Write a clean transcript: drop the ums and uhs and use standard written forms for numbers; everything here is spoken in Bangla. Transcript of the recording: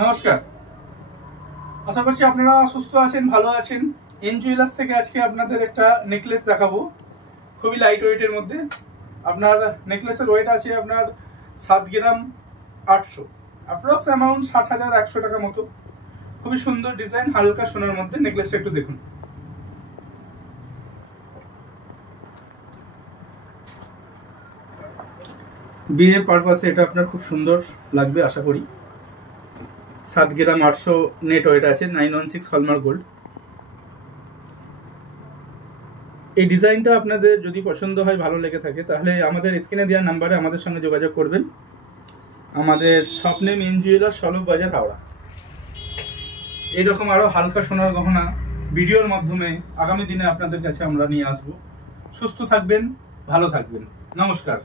নমস্কার, আশা করছি আপনারা সুস্থ আছেন, ভালো আছেন। এন জুয়েলার্স থেকে আজকে আপনাদের একটা নেকলেস দেখাবো, খুবই লাইট ওয়েটের মধ্যে। আপনার নেকলেসের ওয়েট আছে আপনার 7 গ্রাম 800, অ্যাপ্রক্স অ্যামাউন্ট 60,100 টাকা মতো। খুবই সুন্দর ডিজাইন, হালকা সোনার মধ্যে। নেকলেসটা একটু দেখুন। বিয়ের পারপাসে এটা আপনার খুব সুন্দর লাগবে আশা করি। 7 গ্রাম 800 নেট ওয়েট আছে, 916 হলমার্ক গোল্ড। এই ডিজাইনটা আপনাদের যদি পছন্দ হয়, ভালো লেগে থাকে, তাহলে আমাদের স্ক্রিনে দেওয়া নাম্বারে আমাদের সঙ্গে যোগাযোগ করবেন। আমাদের shop name N jewellers, solve বাজার, হাওড়া। এইরকম আরও হালকা সোনার গহনা ভিডিওর মাধ্যমে আগামী দিনে আপনাদের কাছে আমরা নিয়ে আসব। সুস্থ থাকবেন, ভালো থাকবেন। নমস্কার।